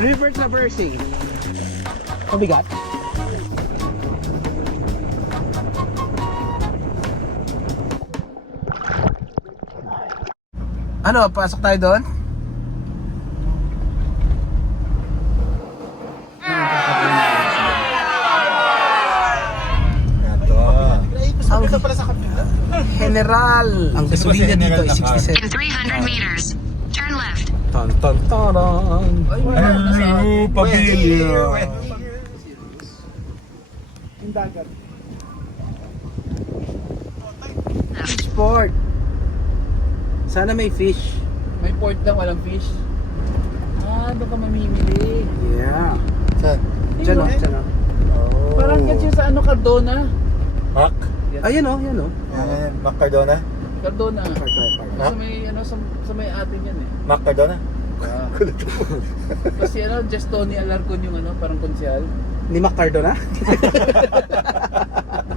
Reverse na versing. Mabigat? Ano, pasok tayo doon? General! Ang gasolina dito ay 67. In 300 meters, turn left. Tan tan taran. Ay, pamilya. Sport. Sana may fish. May port lang, walang fish. Doon ka mamimili. Yeah. Saan? Diyan o, diyan o. Parang yan siya sa ano, Cardona. Mac? Ayun o, yan o. Mac Cardona? Cardona. Ha? Sa may, ano, sa may atin yan eh. Mac Cardona? Ah. Kasi ano, just Tony Alarcon yung ano, parang konsyal. Ni Mac Cardona?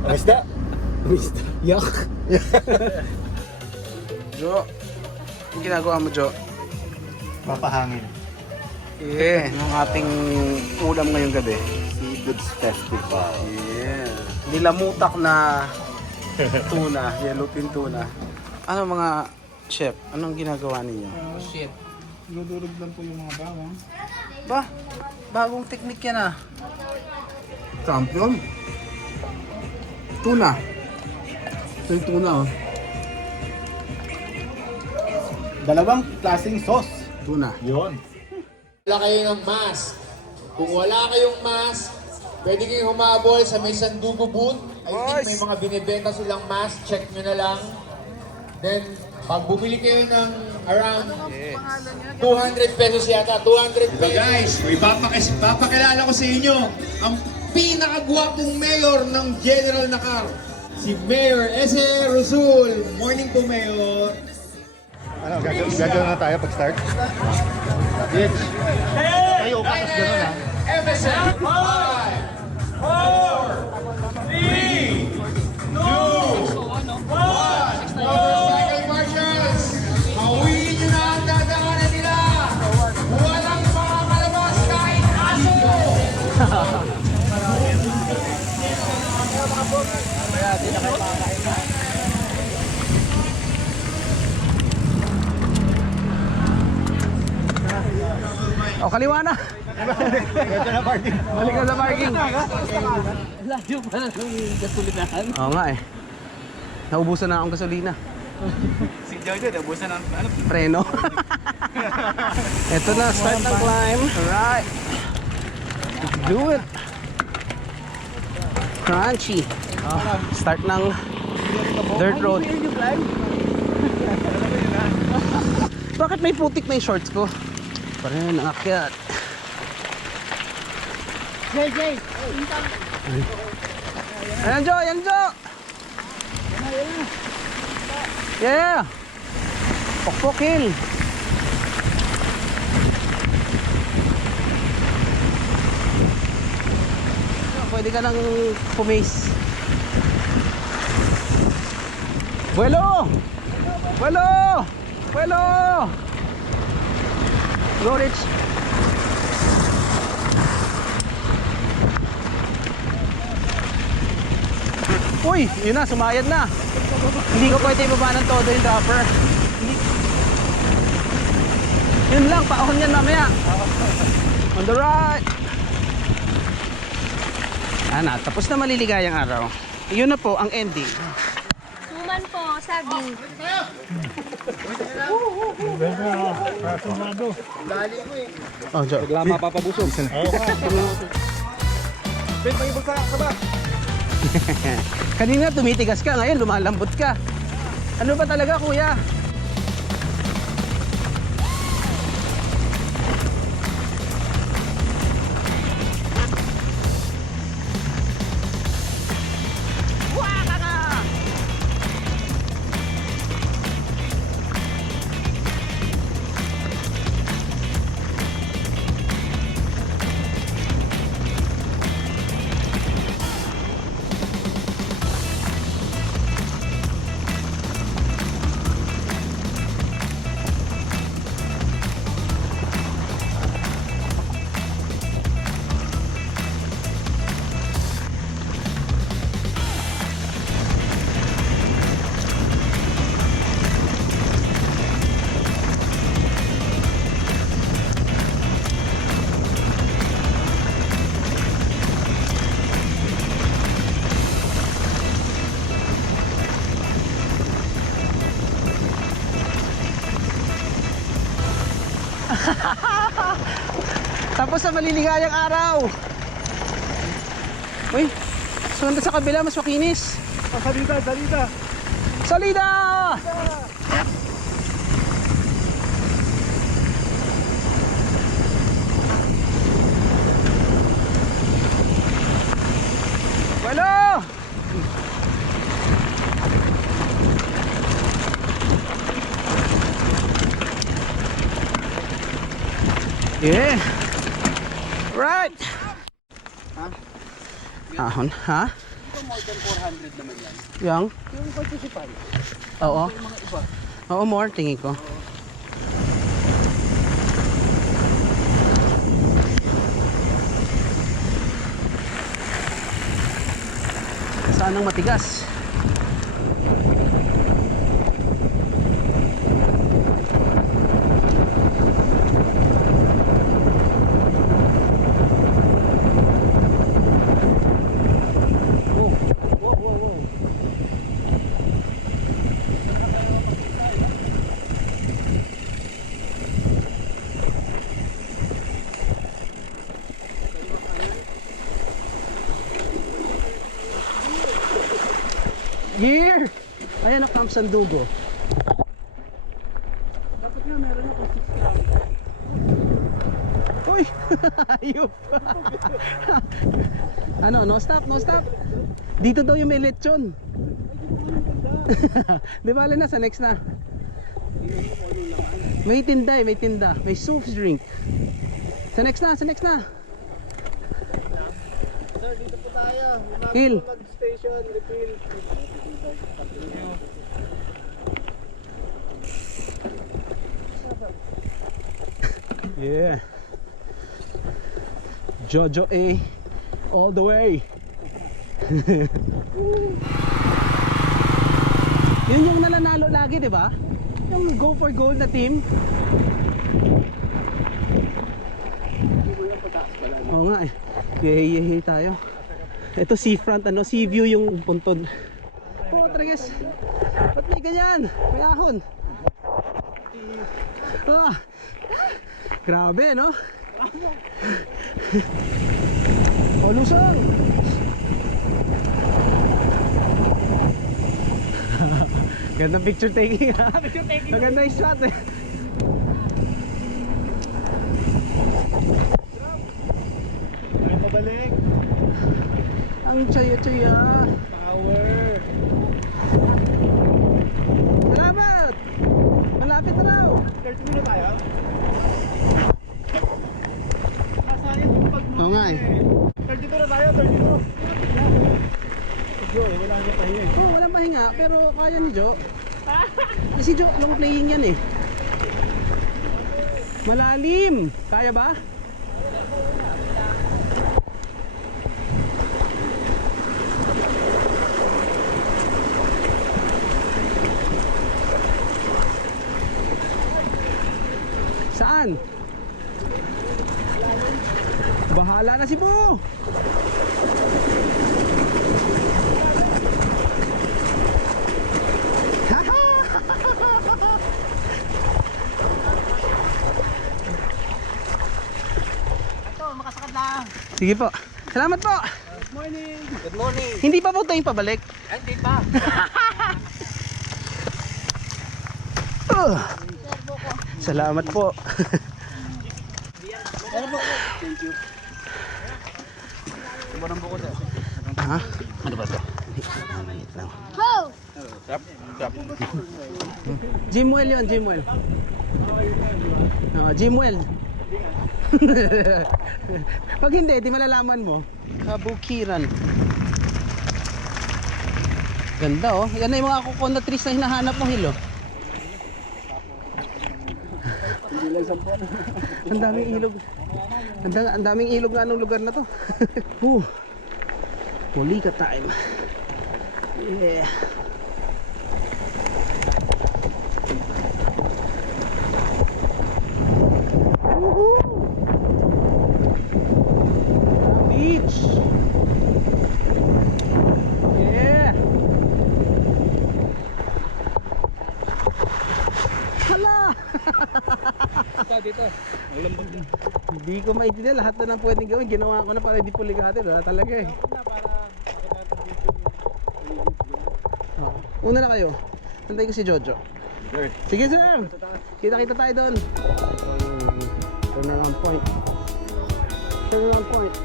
Amisda? Mista. Yuck. Jo, ang ginagawa mo, Jo? Mapahangin. Yeah, yung ating ulam ngayong gabi. Seafoods Festival. Yeah. Nilamutak na tuna, yellowfin tuna. Ano mga chef, anong ginagawa ninyo? Oh shit. Nudurog lang po yung mga bawang. Ba, bagong teknik yan ah. Champion. Tuna. Ito yung tuna oh. Dalawang klaseng sauce. Tuna. Yun. Wala kayo ng mask. Kung wala kayong mask, pwede kayong humabol sa may Sandugo booth. I think may mga binibenta silang mask. Check nyo na lang. Then, pag bumili kayo ng around 200 pesos yata, 200 pesos. Guys, ipapakilala ko sa inyo ang pinakagwapong mayor ng General Nakar, si Mayor S.A. Rosul. Morning po, Mayor. Ano, gagawin na tayo pag-start? Bitch. Tayo, tapos gano'n ha. MSN. 5, 4, 3, 2, 1. Motorcycle marshals, hawiin nyo na ang dadaanan nila. Walang makakalabas kahit aso. O, kaliwa na. Ito na party. Balik ka sa parking. Layo pa na ng gasolinahan. Oo nga eh. Naubusan na akong gasolina. Si Jojo, nabusan ng ano? Preno. Ito na, start ng climb. Alright. Let's do it. Crunchy. Start ng dirt road. Bakit may putik na yung shorts ko? Parang nakakyat. Ayan Jo, ayan Jo. Yeah. Pokpokil. Pwede ka nang pumace. Vuelo! Vuelo! Vuelo! Go Rich! Uy! Yun na, sumayad na. Hindi ko pwede ibaba ng todo yung dropper. Yun lang, paahon yan mamaya. On the right! Ana, tapos na maliligayang araw. Yun na po ang ending. Suman po, saging. Oh, Jo. Lama papabusog. Ben, pangibol ka ba? Kanina tumitigas ka, ngayon lumalambot ka. Ano ba talaga, kuya? Tapos sa maliligayang araw. Uy, sunod sa kabila, mas makinis. Salida, salida. Salida! Walo! Yeah. Right. Ahon, ha? Ito more than 400 naman yan. Yang? Yung participant. Oo. Yung mga iba. Oo, more, tingin ko. Saan ang matigas? Gear! Ayan ang Camp Sandugo. Dapat nga meron ako 6 kilometers. Uy! Ayup! Ano? No stop, no stop! Dito daw yung may lechon. Di ba na, sa next na. May tinda eh, may tinda. May soft drink. Sa next na, sa next na. Sir, dito po tayo. Kill. Mag-station, refill. Yeah. Jojo A all the way. Yun yung nananalo lagi, di ba? Yung go for gold na team. Oo nga eh. Yehey tayo. Ito seafront, ano, sea view yung puntod. Oh, trages. Ba't may ganyan? May ahon. Ah. Grabe, no? O, lusong! Gandang picture taking, ha? Maganda yung shot, eh. Ay, pabalik. Ang tsaya-tsaya. Power. Salamat! Malapit na raw. 30 minutes tayo. Nasayang yung pag Oo nga eh. 32 na tayo, 32. Jo, wala niya tayo eh. Oh, walang pahinga, pero kaya ni Jo. Si Jo, long playing yan eh. Malalim! Kaya ba? Saan? Bahala na si Bo! Sige po. Salamat po. Good morning! Good morning! Hindi pa po tayong pabalik. Hindi pa! Salamat po. Thank you. Tumarang buko sir. Ha? Ano ba to? Jimwell yun, Jimwell. Oh, Jimwell. Pag hindi, di malalaman mo. Kabukiran. Ganda oh. Yan na yung mga coconut trees na hinahanap mo, Hilo. Ang daming ilog. Ang daming ilog nga anong lugar na to. Huli ka time. Yeah. Woohoo! Beach. Yeah. Hala. Hindi ko maintindihan lahat na ng pwedeng gawin. Ginawa ko na para hindi puligate. Wala talaga eh. Oh. Una na kayo. Antay ko si Jojo. Sige sir. Kita-kita tayo doon. Turn around point. Turn around point.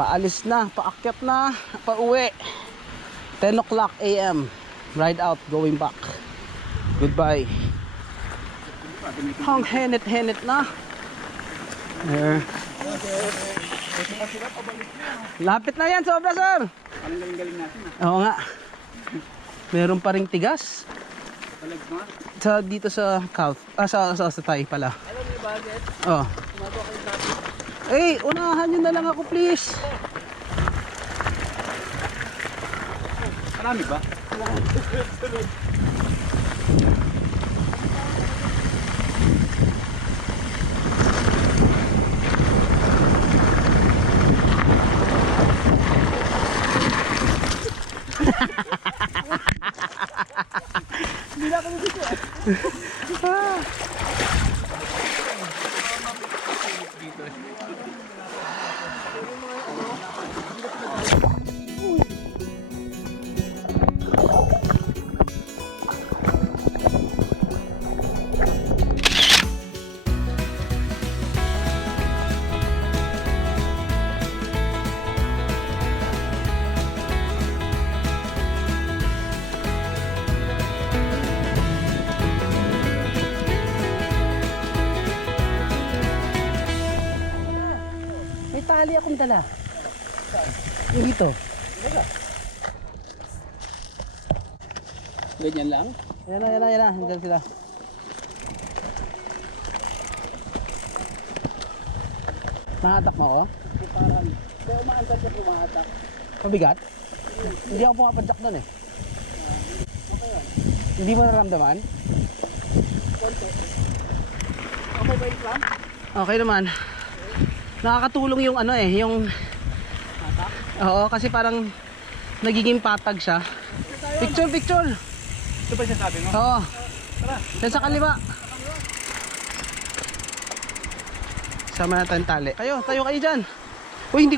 Paalis na, paakyat na, pauwi. 10 o'clock AM. Ride out, going back. Goodbye. Hang henit na. There. Lapit na yan, sobra sir. Ang galing-galing natin Oo nga. Meron pa ring tigas. Sa dito sa South. Sa Thai pala. Alam niyo bakit? Oh. Tumato kayo dati. Eh, unahan nyo na lang ako please. Marami ba? May tali akong dala. Yung dito. Ganyan lang? Ayan na. Hanggang sila. Nahatak mo ako? Kaya umaantat siya pumahatak. Mabigat? Hindi ako pumapadyak doon eh. Hindi mo naramdaman? Ako ba yung plan? Okay naman. Nakakatulong yung ano eh, yung oo, kasi parang nagiging patag siya. Picture. Ito ba sinasabi mo? Oo. Yan sa kaliwa. Sama na tayong tali. Tayo kayo dyan. Uy, hindi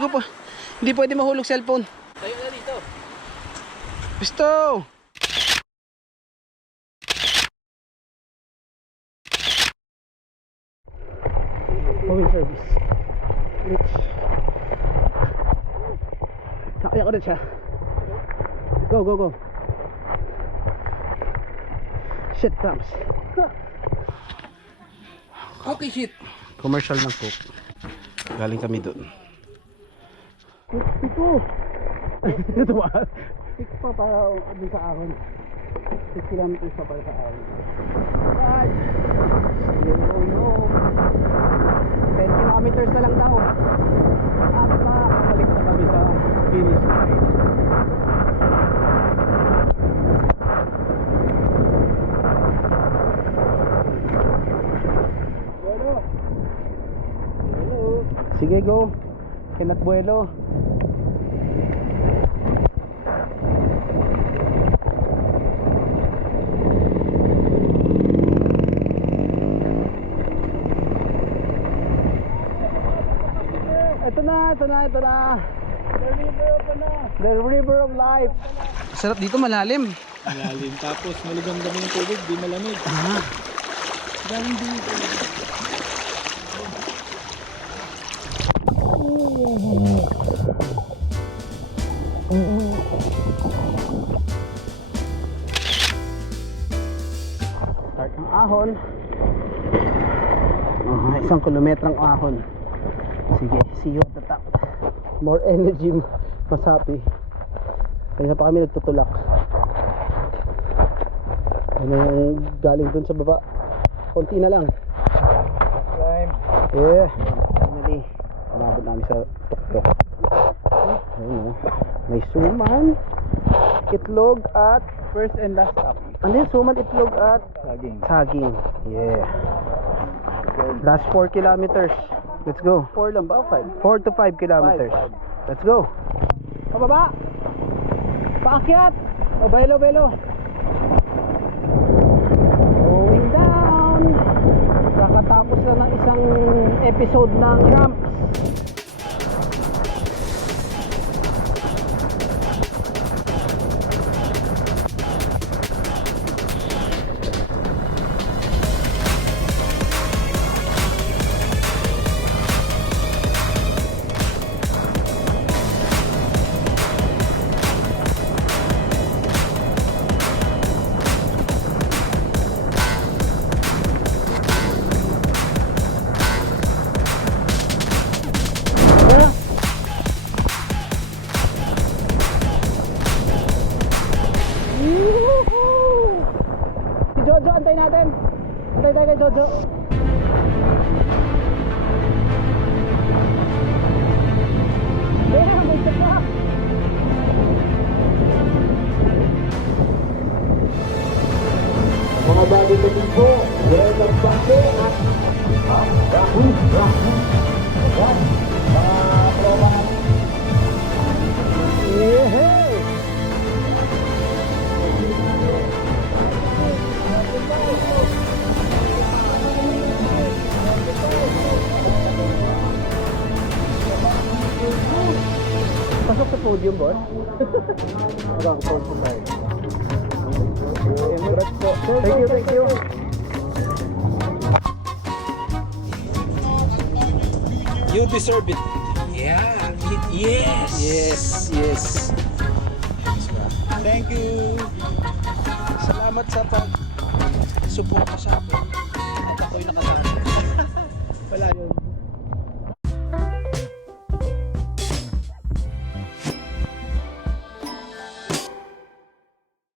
pwede mahulog cellphone. Tayo na dito. Gusto! Towing service. Rich. Kaya ko na siya. Go. Shit cramps. Okay, shit. Commercial ng Coke. Galing kami doon. Ito ba? 6 pa para dun sa ahon. 6 kilometers pa para sa ahon. No. 10 kilometers na lang daw. At makakabalik na kami sa finish line. Sige, go. Cannot buelo. Ito na. The river of life. Sarap dito, malalim. Malalim. Tapos maligam-dami yung tubig, di malamig. Galing dito. Start ng ahon. 1 kilometrang ahon. Sige, see you at the top. More energy, mas happy. Kanina pa kami nagtutulak. Ano yung galing dun sa baba? Konti na lang. Yeah, finally umabot namin sa tuktok. Ayun o, may suman, itlog at First and last stop. Ano yun? Suman, itlog at saging. Yeah. Last 4 kilometers. Let's go. 4 lang ba? 5? 4 to 5 kilometers. Let's go. Pababa. Paakyat. O, belo. Going down. Kakatapos lang ng isang episode ng ramps. Si Jojo, antay natin. Antay tayo kay Jojo. Yeah, may step pa. Mga bago na din po, Red ang Bante at Rahul. Yan, mga tropa natin. Yeah. Pasok sa podium, boss. Hanggang pole po tayo. Thank you. You deserve it. Yeah. Yes. Thank you. Salamat sa pag-suporta sa akin. At ako'y nakasama. Wala yun.